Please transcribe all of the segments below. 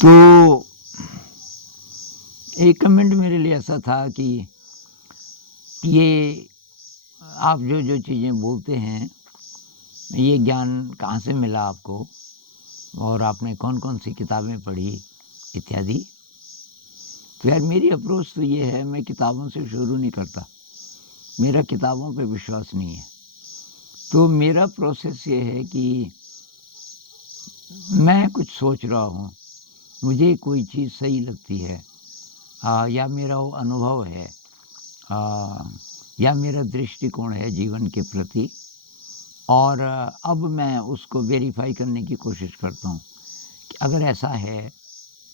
तो एक कमेंट मेरे लिए ऐसा था कि ये आप जो चीज़ें बोलते हैं, ये ज्ञान कहाँ से मिला आपको और आपने कौन-कौन सी किताबें पढ़ी इत्यादि। तो यार मेरी अप्रोच तो ये है, मैं किताबों से शुरू नहीं करता, मेरा किताबों पे विश्वास नहीं है। तो मेरा प्रोसेस ये है कि मैं कुछ सोच रहा हूँ, मुझे कोई चीज़ सही लगती है या मेरा वो अनुभव है या मेरा दृष्टिकोण है जीवन के प्रति, और अब मैं उसको वेरीफ़ाई करने की कोशिश करता हूँ कि अगर ऐसा है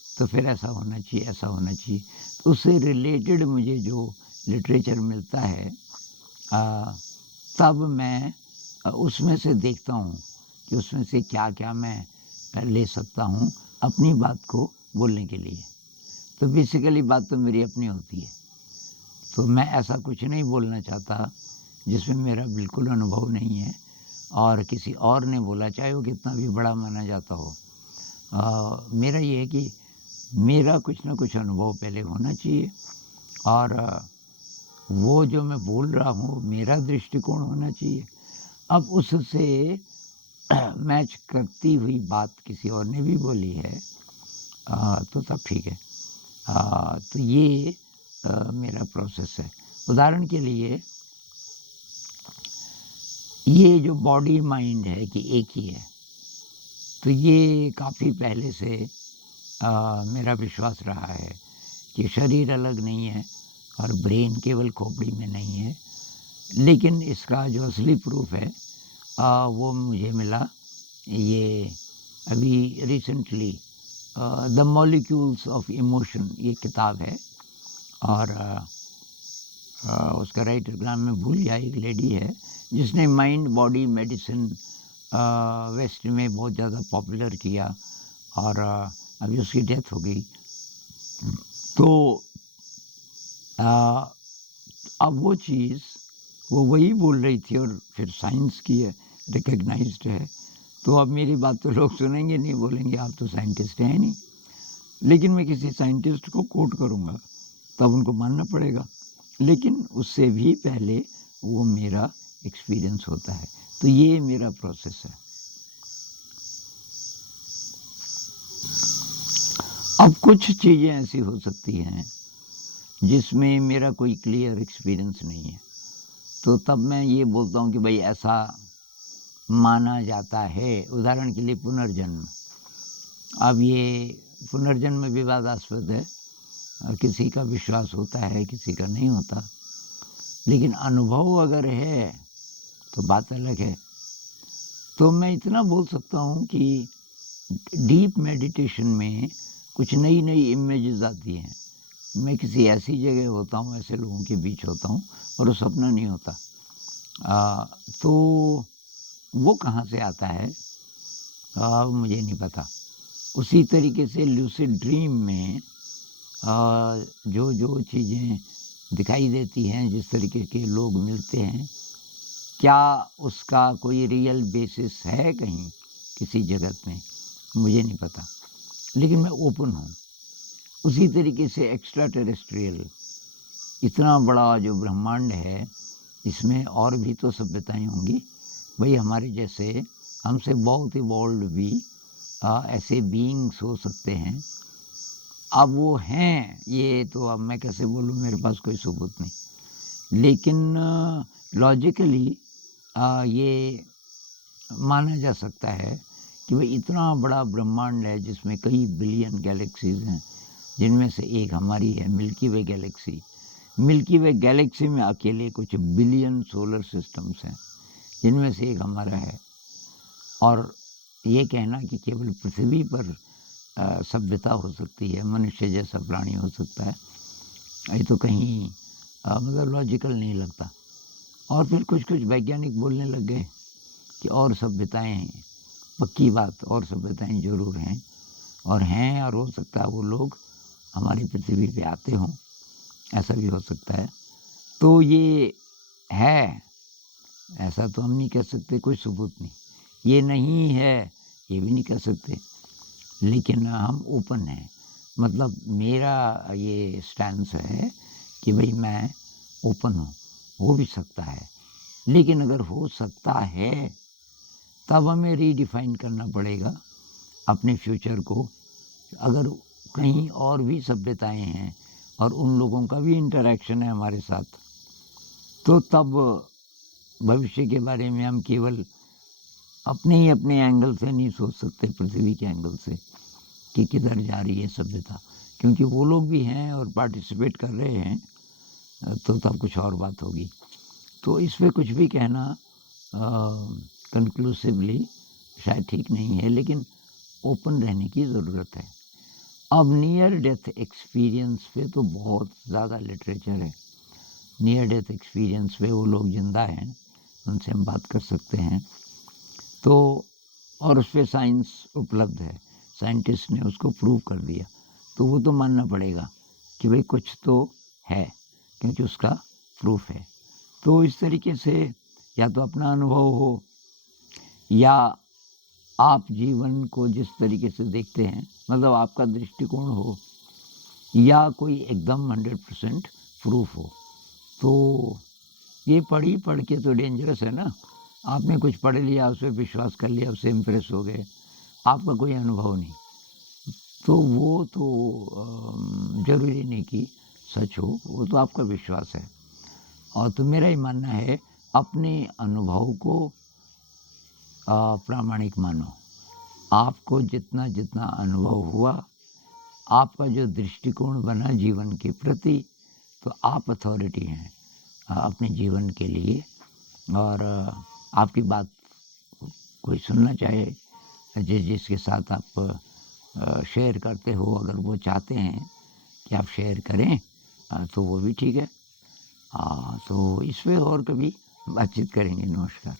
तो फिर ऐसा होना चाहिए, ऐसा होना चाहिए। तो उससे रिलेटेड मुझे जो लिटरेचर मिलता है तब मैं उसमें से देखता हूँ कि उसमें से क्या-क्या मैं ले सकता हूँ अपनी बात को बोलने के लिए। तो बेसिकली बात तो मेरी अपनी होती है। तो मैं ऐसा कुछ नहीं बोलना चाहता जिसमें मेरा बिल्कुल अनुभव नहीं है और किसी और ने बोला, चाहे वो कितना भी बड़ा माना जाता हो। मेरा ये है कि मेरा कुछ न कुछ अनुभव पहले होना चाहिए और वो जो मैं बोल रहा हूँ मेरा दृष्टिकोण होना चाहिए। अब उससे मैच करती हुई बात किसी और ने भी बोली है तो तब ठीक है। तो ये मेरा प्रोसेस है। उदाहरण के लिए ये जो बॉडी माइंड है कि एक ही है, तो ये काफ़ी पहले से मेरा विश्वास रहा है कि शरीर अलग नहीं है और ब्रेन केवल खोपड़ी में नहीं है। लेकिन इसका जो असली प्रूफ है वो मुझे मिला ये अभी recently, the molecules of emotion ये किताब है और उसका राइटर का नाम मैं भूल गया, एक लेडी है जिसने माइंड बॉडी मेडिसिन वेस्ट में बहुत ज़्यादा पॉपुलर किया और अभी उसकी डेथ हो गई। तो अब वो चीज़ वो वही बोल रही थी और फिर साइंस की है, रिकग्नाइज्ड है। तो अब मेरी बात तो लोग सुनेंगे नहीं, बोलेंगे आप तो साइंटिस्ट हैं नहीं। लेकिन मैं किसी साइंटिस्ट को कोट करूँगा तब उनको मानना पड़ेगा। लेकिन उससे भी पहले वो मेरा एक्सपीरियंस होता है। तो ये मेरा प्रोसेस है। अब कुछ चीज़ें ऐसी हो सकती हैं जिसमें मेरा कोई क्लियर एक्सपीरियंस नहीं है, तो तब मैं ये बोलता हूँ कि भाई ऐसा माना जाता है। उदाहरण के लिए पुनर्जन्म। अब ये पुनर्जन्म विवादास्पद है, किसी का विश्वास होता है, किसी का नहीं होता। लेकिन अनुभव अगर है तो बात अलग है। तो मैं इतना बोल सकता हूँ कि डीप मेडिटेशन में कुछ नई-नई इमेजेस आती हैं। मैं किसी ऐसी जगह होता हूँ, ऐसे लोगों के बीच होता हूँ और वो सपना नहीं होता। तो वो कहाँ से आता है मुझे नहीं पता। उसी तरीके से लूसिड ड्रीम में जो चीज़ें दिखाई देती हैं, जिस तरीके के लोग मिलते हैं, क्या उसका कोई रियल बेसिस है कहीं किसी जगत में? मुझे नहीं पता, लेकिन मैं ओपन हूँ। उसी तरीके से एक्स्ट्रा टेरेस्ट्रियल, इतना बड़ा जो ब्रह्मांड है, इसमें और भी तो सभ्यताएँ होंगी। भाई हमारे जैसे हमसे बहुत इवॉल्व्ड भी ऐसे बीइंग्स हो सकते हैं। अब वो हैं, ये तो अब मैं कैसे बोलूँ, मेरे पास कोई सबूत नहीं। लेकिन लॉजिकली ये माना जा सकता है कि भाई इतना बड़ा ब्रह्मांड है जिसमें कई बिलियन गैलेक्सीज़ हैं, जिनमें से एक हमारी है मिल्की वे गैलेक्सी। मिल्की वे गैलेक्सी में अकेले कुछ बिलियन सोलर सिस्टम्स हैं, जिनमें से एक हमारा है। और ये कहना कि केवल पृथ्वी पर सभ्यता हो सकती है, मनुष्य जैसा प्राणी हो सकता है, ये तो कहीं मतलब लॉजिकल नहीं लगता। और फिर कुछ-कुछ वैज्ञानिक बोलने लग गए कि और सभ्यताएँ हैं। पक्की बात, और सभ्यताएँ ज़रूर हैं और हो सकता है वो लोग हमारी पृथ्वी पे आते हों, ऐसा भी हो सकता है। तो ये है, ऐसा तो हम नहीं कह सकते, कोई सबूत नहीं। ये नहीं है, ये भी नहीं कह सकते। लेकिन हम ओपन हैं। मतलब मेरा ये स्टैंस है कि भाई मैं ओपन हूँ, हो भी सकता है। लेकिन अगर हो सकता है तब हमें रीडिफाइन करना पड़ेगा अपने फ्यूचर को। अगर कहीं और भी सभ्यताएं हैं और उन लोगों का भी इंटरैक्शन है हमारे साथ, तो तब भविष्य के बारे में हम केवल अपने ही अपने एंगल से नहीं सोच सकते, पृथ्वी के एंगल से कि किधर जा रही है सभ्यता, क्योंकि वो लोग भी हैं और पार्टिसिपेट कर रहे हैं, तो तब कुछ और बात होगी। तो इस पे कुछ भी कहना कंक्लूसिवली शायद ठीक नहीं है, लेकिन ओपन रहने की ज़रूरत है। अब नियर डेथ एक्सपीरियंस पे तो बहुत ज़्यादा लिटरेचर है। नियर डेथ एक्सपीरियंस पे वो लोग जिंदा हैं, उनसे हम बात कर सकते हैं। तो और उस पर साइंस उपलब्ध है, साइंटिस्ट ने उसको प्रूव कर दिया, तो वो तो मानना पड़ेगा कि भाई कुछ तो है, क्योंकि उसका प्रूफ है। तो इस तरीके से या तो अपना अनुभव हो, या आप जीवन को जिस तरीके से देखते हैं, मतलब आपका दृष्टिकोण हो, या कोई एकदम 100% प्रूफ हो। तो ये पढ़ के तो डेंजरस है ना। आपने कुछ पढ़ लिया, उस पर विश्वास कर लिया, उससे इम्प्रेस हो गए, आपका कोई अनुभव नहीं, तो वो तो ज़रूरी नहीं कि सच हो, वो तो आपका विश्वास है। और तो मेरा ही मानना है, अपने अनुभव को प्रामाणिक मानो। आपको जितना जितना अनुभव हुआ, आपका जो दृष्टिकोण बना जीवन के प्रति, तो आप अथॉरिटी हैं अपने जीवन के लिए। और आपकी बात कोई सुनना चाहे, जिसके साथ आप शेयर करते हो, अगर वो चाहते हैं कि आप शेयर करें, तो वो भी ठीक है। तो इस पे और कभी बातचीत करेंगे। नमस्कार।